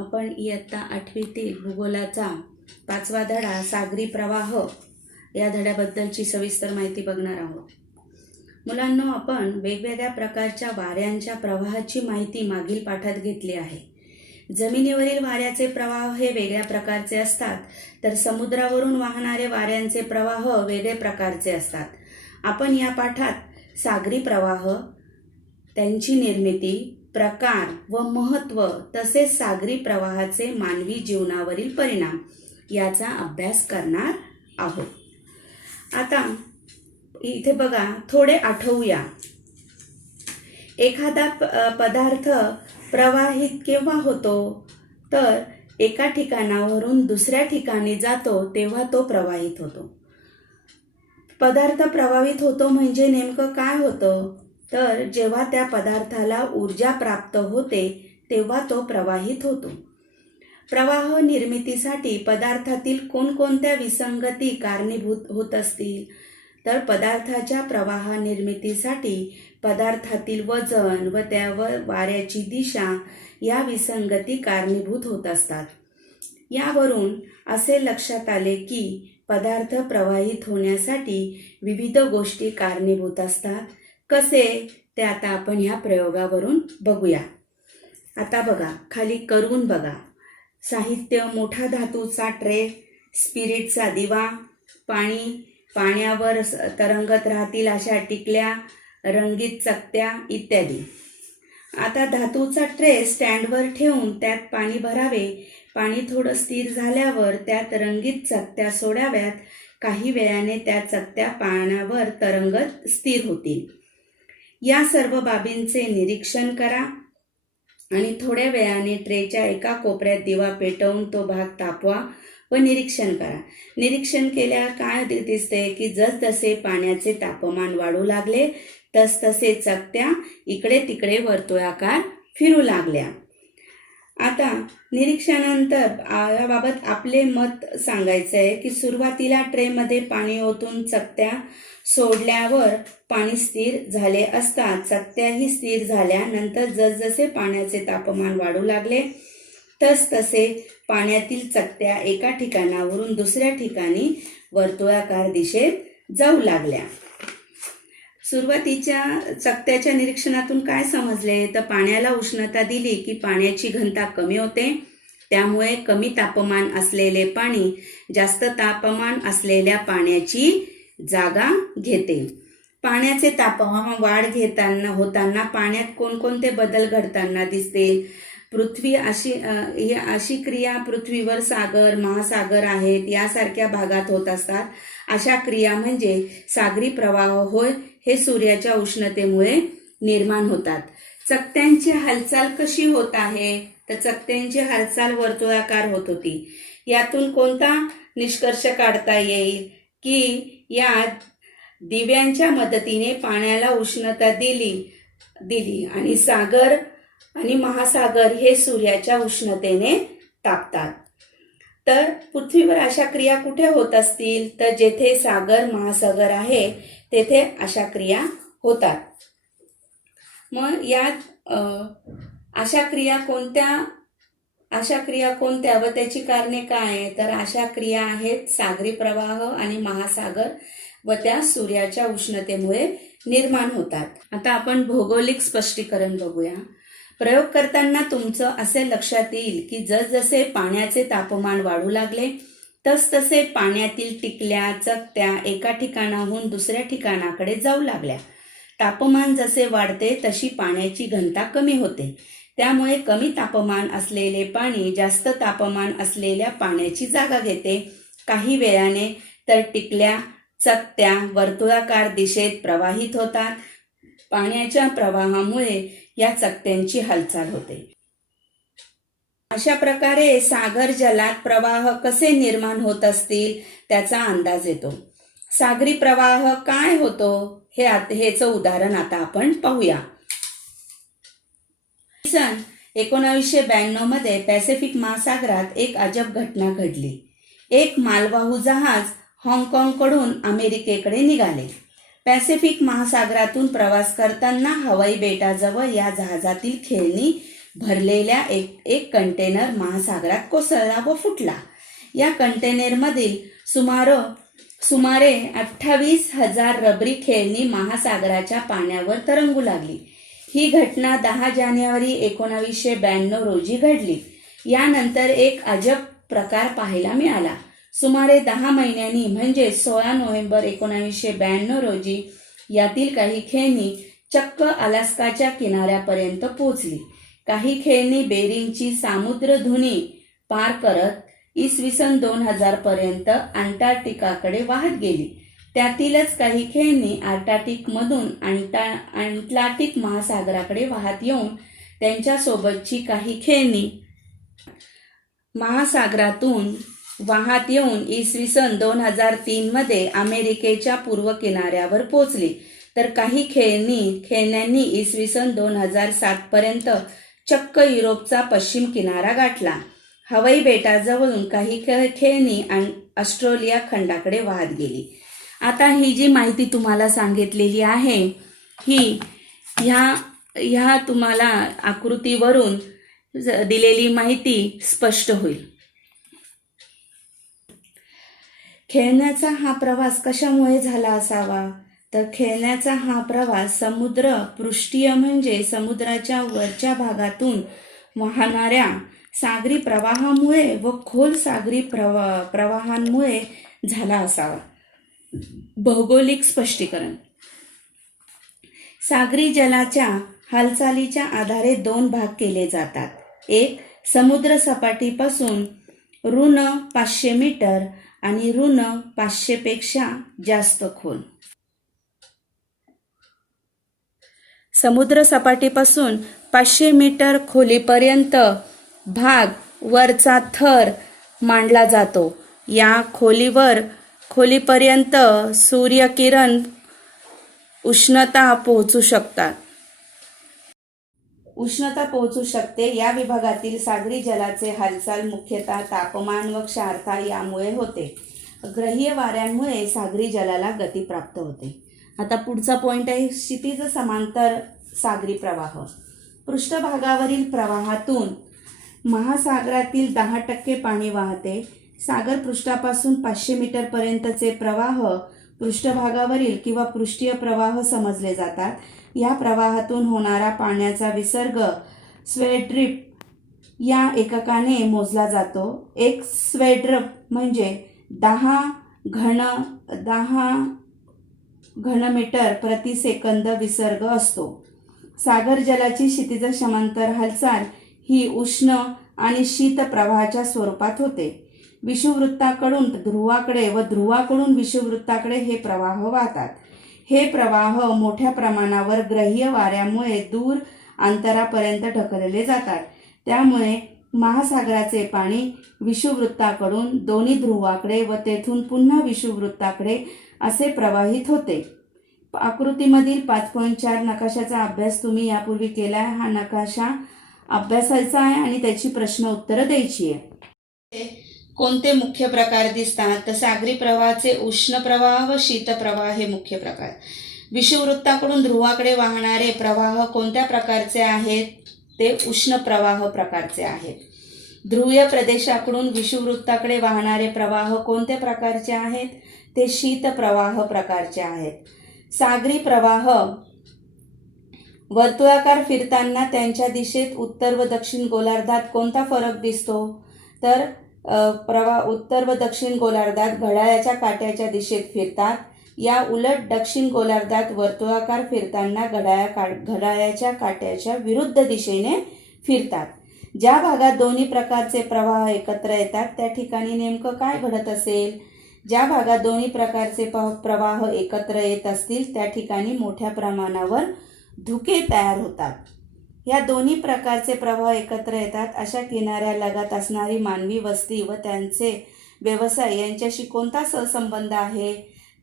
आपण इयत्ता 8वीतील भूगोलाचा 5वा धडा सागरी प्रवाह या धड्याबद्दलची सविस्तर माहिती बघणार आहोत. मुलांनो, आपण वेगवेगळ्या प्रकारच्या वाऱ्यांच्या प्रवाहाची माहिती मागील पाठात घेतली आहे. जमिनीवरील वाऱ्याचे प्रवाह हे वेगळ्या प्रकारचे असतात, तर समुद्रावरून वाहणारे वाऱ्यांचे प्रवाह वेगळे प्रकारचे असतात. आपण या पाठात सागरी प्रवाह, त्यांची निर्मिती, प्रकार व महत्त्व तसेच सागरी प्रवाहाचे मानवी जीवनावरील परिणाम याचा अभ्यास करणार आहोत. आता इथे बघा, थोडे आठवूया. एखादा पदार्थ प्रवाहित केव्हा होतो? तर एका ठिकाणावरून दुसऱ्या ठिकाणी जातो तेव्हा तो प्रवाहित होतो. पदार्थ प्रवाहित होतो म्हणजे नेमकं काय होतं? तर जेव्हा त्या पदार्थाला ऊर्जा प्राप्त होते तेव्हा तो प्रवाहित होतो. प्रवाह निर्मितीसाठी पदार्थातील कोणकोणत्या विसंगती कारणीभूत होत असतील? तर पदार्थाच्या प्रवाह निर्मितीसाठी पदार्थातील वजन व त्यावर वाऱ्याची दिशा या विसंगती कारणीभूत होत असतात. यावरून असे लक्षात आले की पदार्थ प्रवाहित होण्यासाठी विविध गोष्टी कारणीभूत असतात. कसे ते आता आपण ह्या प्रयोगावरून बघूया. आता बघा, खाली करून बघा. साहित्य: मोठा धातूचा ट्रे, स्पिरिटचा दिवा, पाणी, पाण्यावर तरंगत राहतील अशा टिकल्या, रंगीत चकत्या इत्यादी. आता धातूचा ट्रे स्टँडवर ठेवून त्यात पाणी भरावे. पाणी थोडं स्थिर झाल्यावर त्यात रंगीत चकत्या सोडाव्यात. काही वेळाने त्या चकत्या पाण्यावर तरंगत स्थिर होतील. या सर्व बाबींचे निरीक्षण करा आणि थोड्या वेळाने ट्रेच्या एका कोपऱ्यात दिवा पेटवून तो भाग तापवा व निरीक्षण करा. निरीक्षण केल्यावर काय दिसते की जसजसे पाण्याचे तापमान वाढू लागले तसतसे चकत्या इकडे तिकडे वर्तुळाकार फिरू लागल्या. आता निरीक्षणानंतर याबाबत आपले मत सांगायचे आहे की सुरुवातीला ट्रेमध्ये पाणी ओतून चकत्या सोडल्यावर पाणी स्थिर झाले असता चकत्याही स्थिर झाल्या. नंतर जसजसे पाण्याचे तापमान वाढू लागले तसतसे पाण्यातील चकत्या एका ठिकाणावरून दुसऱ्या ठिकाणी वर्तुळाकार दिशेत जाऊ लागल्या. सुरुवातीच्या चकत्याच्या निरीक्षणातून काय समजले? तर पाण्याला उष्णता दिली की पाण्याची घनता कमी होते. त्यामुळे कमी तापमान असलेले पाणी जास्त तापमान असलेल्या पाण्याची जागा घेते. पाण्याचे तापमान वाढ होताना पाण्यात कोणकोणते बदल घडताना दिसतील? पृथ्वी अशी क्रिया पृथ्वीवर सागर, महासागर आहेत यासारख्या भागात होत असतात. अशा क्रिया म्हणजे सागरी प्रवाह होय. हे सूर्याच्या उष्णतेमुळे निर्माण होतात. चकत्यांची हालचाल कशी होत आहे? तर चकत्यांची हालचाल वर्तुळाकार होत होती. यातून कोणता निष्कर्ष काढता येईल की यात दिव्यांच्या मदतीने पाण्याला उष्णता दिली आणि सागर आणि महासागर हे सूर्याच्या उष्णतेने तापतात. तर पृथ्वीवर अशा क्रिया कुठे होत असतील? तर जेथे सागर, महासागर आहे तेथे अशा क्रिया होतात. मग यात अशा क्रिया कोणत्या व त्याची कारणे काय? तर अशा क्रिया आहेत सागरी प्रवाह आणि महासागर व त्या सूर्याच्या उष्णतेमुळे निर्माण होतात. आता आपण भौगोलिक स्पष्टीकरण बघूया. प्रयोग करताना तुमचं असे लक्षात येईल की जसजसे पाण्याचे तापमान वाढू लागले तसतसे पाण्यातील टिकल्या, चकत्या एका ठिकाणाहून दुसऱ्या ठिकाणाकडे जाऊ लागल्या. तापमान जसे वाढते तशी पाण्याची घनता कमी होते. त्यामुळे कमी तापमान असलेले पाणी जास्त तापमान असलेल्या पाण्याची जागा घेते. काही वेळाने तर टिकल्या, चकत्या वर्तुळाकार दिशेत प्रवाहित होतात. पाण्याच्या प्रवाहामुळे या चकत्यांची हालचाल होते. अशा प्रकारे सागर जलात प्रवाह कसे निर्माण होत असतील त्याचा अंदाज येतो. सागरी प्रवाह काय होतो हेच उदाहरण आता आपण पाहूया. सन 1992 मध्ये पॅसिफिक महासागरात एक अजब घटना घडली. एक मालवाहू जहाज हाँगकाँगकडून अमेरिकेकडे निघाले. पॅसिफिक महासागरातून प्रवास करताना हवाई बेटाजवळ या जहाजातील खेळणी भरलेल्या एक कंटेनर महासागरात कोसळला व फुटला. या कंटेनरमधील सुमारे 28,000 रबरी खेळणी महासागराच्या पाण्यावर तरंगू लागली. ही घटना 10 जानेवारी 1992 रोजी घडली. यानंतर एक अजब प्रकार पाहायला मिळाला. सुमारे 10 महिन्यांनी म्हणजे 16 नोव्हेंबर 1992 रोजी यातील काही खेळणी चक्क अलास्काच्या किनाऱ्यापर्यंत पोहोचली. काही खेळणी बेरिंगची सामुद्रधुनी पार करत इसवी सन 2000 पर्यंत अंटार्क्टिकाकडे वाहत गेली. त्यातीलच काही खेळणी आर्कटिकमधून अटलांटिक महासागराकडे वाहत येऊन त्यांच्यासोबतची काही खेळणी महासागरातून वाहत येऊन इसवी सन 2003 मध्ये अमेरिकेच्या पूर्व किनाऱ्यावर पोहोचली. तर काही खेळण्यांनी इसवी सन 2007 पर्यंत चक्क युरोपचा पश्चिम किनारा गाठला. हवाई बेटाजवळून काही खेळणी ऑस्ट्रेलिया खंडाकडे वाहत गेली. आता ही जी माहिती तुम्हाला सांगितलेली आहे ही ह्या तुम्हाला आकृतीवरून दिलेली माहिती स्पष्ट होईल. खेळण्याचा हा प्रवास कशामुळे झाला असावा? तर खेळण्याचा हा प्रवास समुद्र पृष्ठीय म्हणजे समुद्राच्या वरच्या भागातून वाहणाऱ्या सागरी प्रवाहामुळे व खोल सागरी प्रवाहांमुळे झाला असावा. भौगोलिक स्पष्टीकरण. सागरी जलाच्या हालचालीच्या आधारे 2 भाग केले जातात. एक समुद्र सपाटीपासून ऋण 500 मीटर आणि ऋण 500 पेक्षा जास्त खोल. समुद्र सपाटीपासून 500 मीटर खोलीपर्यंत भाग वरचा थर मांडला जातो. या खोलीपर्यंत सूर्यकिरण उष्णता पोहोचू शकते. या विभागातील सागरी जलाचे हालचाल मुख्यतः तापमान व क्षारता यामुळे होते. ग्रहीय वाऱ्यांमुळे सागरी जलाला गती प्राप्त होते. आता पुढचा पॉइंट आहे क्षितिज समांतर सागरी प्रवाह. पृष्ठभागावरील प्रवाहातून महासागरातील 10% पाणी वाहते. सागर पृष्ठापासून 500 मीटर पर्यंतचे प्रवाह पृष्ठभागावरील किंवा पृष्ठीय प्रवाह समजले जातात. या प्रवाहातून होणारा पाण्याचा विसर्ग स्वेड्रिप या एककाने मोजला जातो. एक स्वेड्रिप म्हणजे 10 घनमीटर प्रति सेकंद विसर्ग असतो. सागर जलाची क्षितिज समांतर हालचाल ही उष्ण आणि शीत प्रवाहाच्या स्वरूपात होते. विषुववृत्ताकडून ध्रुवाकडे व ध्रुवाकडून विषुववृत्ताकडे हे प्रवाह वाहतात. हे प्रवाह मोठ्या प्रमाणावर ग्रहीय वाऱ्यामुळे दूर अंतरापर्यंत ढकलले जातात. त्यामुळे महासागराचे पाणी विषुववृत्ताकडून दोन्ही ध्रुवाकडे व तेथून पुन्हा विषुववृत्ताकडे असे प्रवाहित होते. आकृतीमधील 5.4 नकाशाचा अभ्यास तुम्ही यापूर्वी केला आहे. हा नकाशा अभ्यासायचा आहे आणि त्याची प्रश्न उत्तरं द्यायची आहे. कोणते मुख्य प्रकार दिसतात? तर सागरी प्रवाहाचे उष्ण प्रवाह व शीत प्रवाह हे मुख्य प्रकार. विषुववृत्ताकडून ध्रुवाकडे वाहणारे प्रवाह कोणत्या प्रकारचे आहेत? ते उष्ण प्रवाह प्रकारचे आहेत. ध्रुवीय प्रदेशाकडून विषुववृत्ताकडे वाहणारे प्रवाह कोणत्या प्रकारचे आहेत? ते शीत प्रवाह प्रकारचे आहेत. सागरी प्रवाह वर्तुळाकार फिरताना त्यांच्या दिशेत उत्तर व दक्षिण गोलार्धात कोणता फरक दिसतो? तर उत्तर व दक्षिण गोलार्धात घड्याळाच्या काट्याच्या दिशेत फिरतात. या उलट दक्षिण गोलार्धात वर्तुळाकार फिरताना घड्याळाच्या काट्याच्या विरुद्ध दिशेने फिरतात. ज्या भागात दोन्ही प्रकारचे प्रवाह एकत्र येतात त्या ठिकाणी नेमकं काय घडत असेल? ज्या भागात दोन्ही प्रकारचे प्रवाह एकत्र येत असतील त्या ठिकाणी मोठ्या प्रमाणावर धुके तयार होतात. या दोन्ही प्रकारचे प्रवाह एकत्र येतात अशा किनाऱ्यालगत असणारी मानवी वस्ती व त्यांचे व्यवसाय यांच्याशी कोणता सहसंबंध आहे?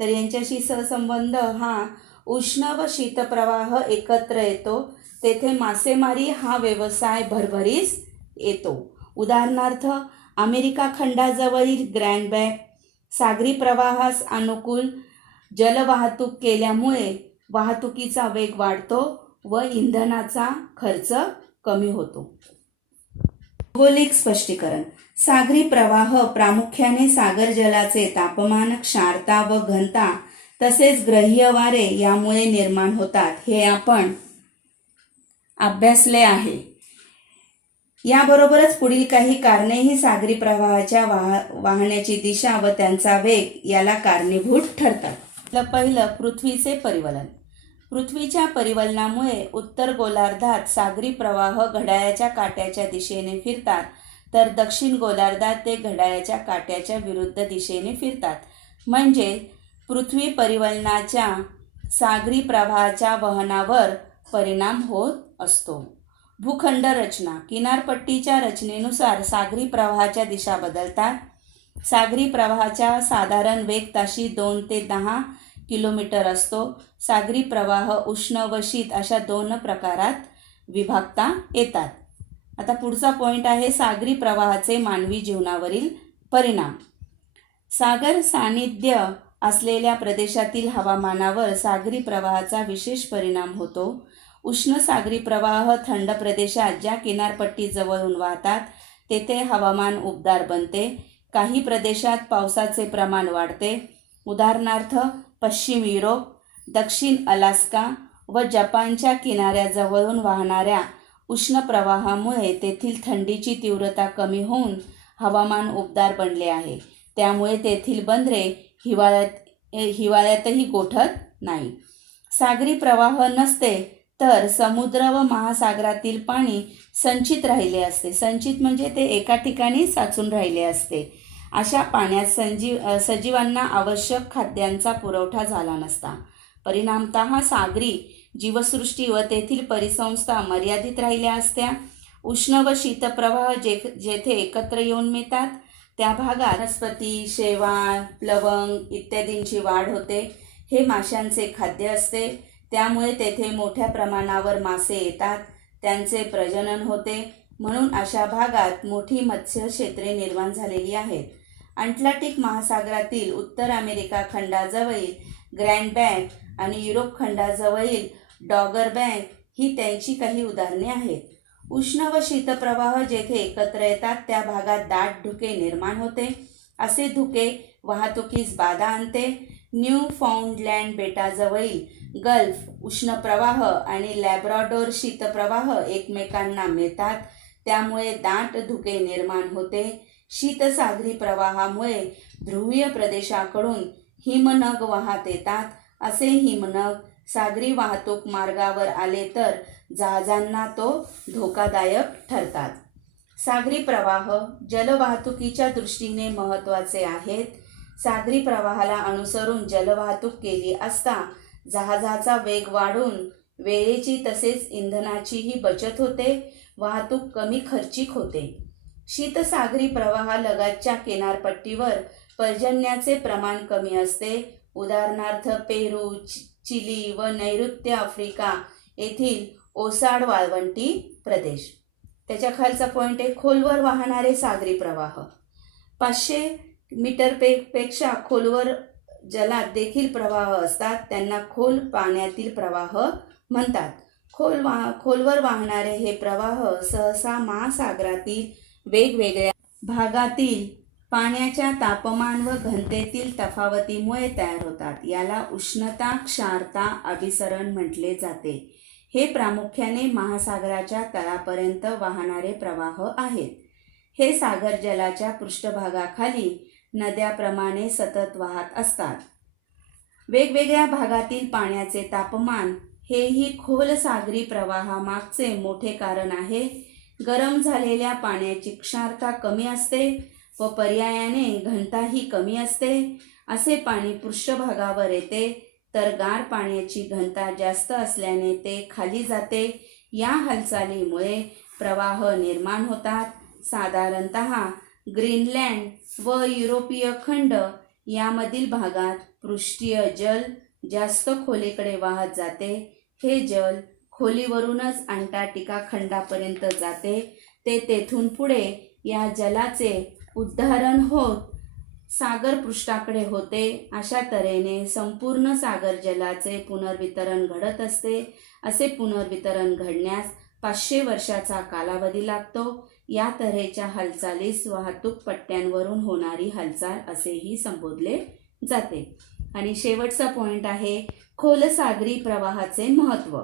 तर यांच्याशी सहसंबंध हा उष्ण व शीत प्रवाह एकत्र येतो. तेथे मासेमारी हा व्यवसाय भरभरीस येतो. उदाहरणार्थ अमेरिका खंडाजवळील ग्रँड बँक सागरी प्रवाहास अनुकूल जलवाहतूक केल्यामुळे वाहतुकीचा वेग वाढतो व इंधनाचा खर्च कमी होतो. भौगोलिक स्पष्टीकरण. सागरी प्रवाह प्रामुख्याने सागर जलाचे तापमान, क्षारता व घनता तसेच ग्रहीय वारे यामुळे निर्माण होतात हे आपण अभ्यासले आहे. याबरोबरच पुढील काही कारणेही सागरी प्रवाहाच्या वाहण्याची दिशा व त्यांचा वेग याला कारणीभूत ठरतात. पहिलं, पृथ्वीचे परिवलन. पृथ्वीच्या परिवलनामुळे उत्तर गोलार्धात सागरी प्रवाह घड्याळाच्या काट्याच्या दिशेने फिरतात, तर दक्षिण गोलार्धात ते घड्याळाच्या काट्याच्या विरुद्ध दिशेने फिरतात. म्हणजे पृथ्वी परिवलनाच्या सागरी प्रवाहाच्या वहनावर परिणाम होत असतो. भूखंड रचना. किनारपट्टीच्या रचनेनुसार सागरी प्रवाहाच्या दिशा बदलतात. सागरी प्रवाहाचा साधारण वेग ताशी 2 ते 10 किलोमीटर असतो. सागरी प्रवाह उष्ण व शीत अशा 2 प्रकारात विभागता येतात. आता पुढचा पॉईंट आहे सागरी प्रवाहाचे मानवी जीवनावरील परिणाम. सागर सानिध्य असलेल्या प्रदेशातील हवामानावर सागरी प्रवाहाचा विशेष परिणाम होतो. उष्ण सागरी प्रवाह थंड प्रदेशात ज्या किनारपट्टी जवळून वाहतात तेथे हवामान उबदार बनते. काही प्रदेशात पावसाचे प्रमाण वाढते. उदाहरणार्थ पश्चिम युरोप, दक्षिण अलास्का व जपानच्या किनाऱ्याजवळून वाहणाऱ्या उष्ण प्रवाहामुळे तेथील थंडीची तीव्रता कमी होऊन हवामान उबदार बनले आहे. त्यामुळे तेथील बंदरे हिवाळ्यातही गोठत नाही. सागरी प्रवाह नसते तर समुद्र व महासागरातील पाणी संचित राहिले असते. संचित म्हणजे ते एका ठिकाणी साचून राहिले असते. अशा पाण्यात सजीवांना आवश्यक खाद्यांचा पुरवठा झाला नसता. परिणामतः सागरी जीवसृष्टी व तेथील परिसंस्था मर्यादित राहिल्या असत्या. उष्ण व शीतप्रवाह जेथे एकत्र येऊन मिळतात त्या भागात वनस्पती, शेवाळ, प्लवंग इत्यादींची वाढ होते. हे माशांचे खाद्य असते. त्यामुळे तेथे मोठ्या प्रमाणावर मासे येतात, त्यांचे प्रजनन होते. म्हणून अशा भागात मोठी मत्स्य क्षेत्रे निर्माण झालेली आहेत. अटलांटिक महासागरातील उत्तर अमेरिका खंडाजवळील ग्रँड बँक आणि युरोप खंडाजवळील डॉगर बँक ही त्यांची काही उदाहरणे आहेत. उष्ण व शीतप्रवाह जेथे एकत्र येतात त्या भागात दाट धुके निर्माण होते. असे धुके वाहतुकीस बाधा आणते. न्यू फाउंडलँड बेटाजवळील गल्फ उष्ण प्रवाह आणि लॅब्राडोर शीतप्रवाह एकमेकांना मिळतात. त्यामुळे दाट धुके निर्माण होते. शीतसागरी प्रवाहामुळे ध्रुवीय प्रदेशाकडून हिमनग वाहत येतात. असे हिमनग सागरी वाहतूक मार्गावर आले तर जहाजांना तो धोकादायक ठरतात. सागरी प्रवाह जलवाहतुकीच्या दृष्टीने महत्त्वाचे आहेत. सागरी प्रवाहाला अनुसरून जलवाहतूक केली असता जहाजाचा वेग वाढून वेळेची तसेच इंधनाचीही बचत होते. वाहतूक कमी खर्चिक होते. शीतसागरी प्रवाहालगतच्या किनारपट्टीवर पर्जन्याचे प्रमाण कमी असते. उदाहरणार्थ पेरू, चिली व नैऋत्य आफ्रिका येथील ओसाड वाळवंटी प्रदेश. त्याच्या खालचा पॉईंट आहे खोलवर वाहणारे सागरी प्रवाह. 500 मीटरपेक्षा खोलवर जलात देखील प्रवाह असतात. त्यांना खोल पाण्यातील प्रवाह म्हणतात. खोलवर वाहणारे हे प्रवाह सहसा महासागरातील वेगवेगळ्या भागातील पाण्याच्या तापमान व घनतेतील तफावतीमुळे तयार होतात. याला उष्णता, क्षारता, अभिसरण म्हटले जाते. हे प्रामुख्याने महासागराच्या तळापर्यंत वाहणारे प्रवाह आहेत. हे सागर जलाच्या पृष्ठभागाखाली नद्याप्रमाणे सतत वाहत असतात. वेगवेगळ्या भागातील पाण्याचे तापमान हेही खोल सागरी प्रवाहामागचे मोठे कारण आहे. गरम झालेल्या पाण्याची क्षारता कमी असते व पर्यायाने घनताही कमी असते. असे पाणी पृष्ठभागावर येते तर गार पाण्याची घनता जास्त असल्याने ते खाली जाते. या हालचालीमुळे प्रवाह निर्माण होतात. साधारणतः ग्रीनलँड व युरोपीय खंड यामधील भागात पृष्ठीय जल जास्त खोलीकडे वाहत जाते. हे जल खोलीवरूनच अंटार्क्टिका खंडापर्यंत जाते. ते तेथून पुढे या जलाचे उद्धारण होत सागरपृष्ठाकडे होते. अशा तऱ्हेने संपूर्ण सागर जलाचे पुनर्वितरण घडत असते. असे पुनर्वितरण घडण्यास 500 वर्षाचा कालावधी लागतो. या तऱ्हेच्या हालचालीस वाहतूक पट्ट्यांवरून होणारी हालचाल असेही संबोधले जाते. आणि शेवटचा पॉइंट आहे खोलसागरी प्रवाहाचे महत्त्व.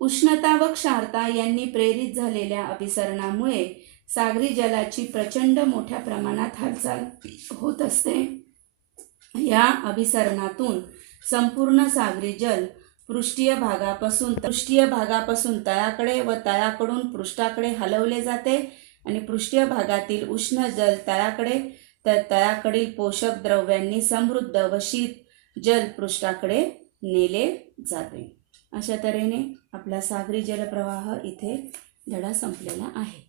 उष्णता व क्षारता यांनी प्रेरित झालेल्या अभिसरणामुळे सागरी जलाची प्रचंड मोठ्या प्रमाणात हालचाल होत असते. या अभिसरणातून संपूर्ण सागरी जल पृष्ठीय भागापासून तळाकडे व तळाकडून पृष्ठाकडे हलवले जाते आणि पृष्ठीय भागातील उष्ण जल तळाकडे तर तळाकडील पोषक द्रव्यांनी समृद्ध व शीत जल पृष्ठाकडे नेले जाते. अशा तऱ्हेने आपला सागरी जलप्रवाह इथे धडा संपलेला आहे.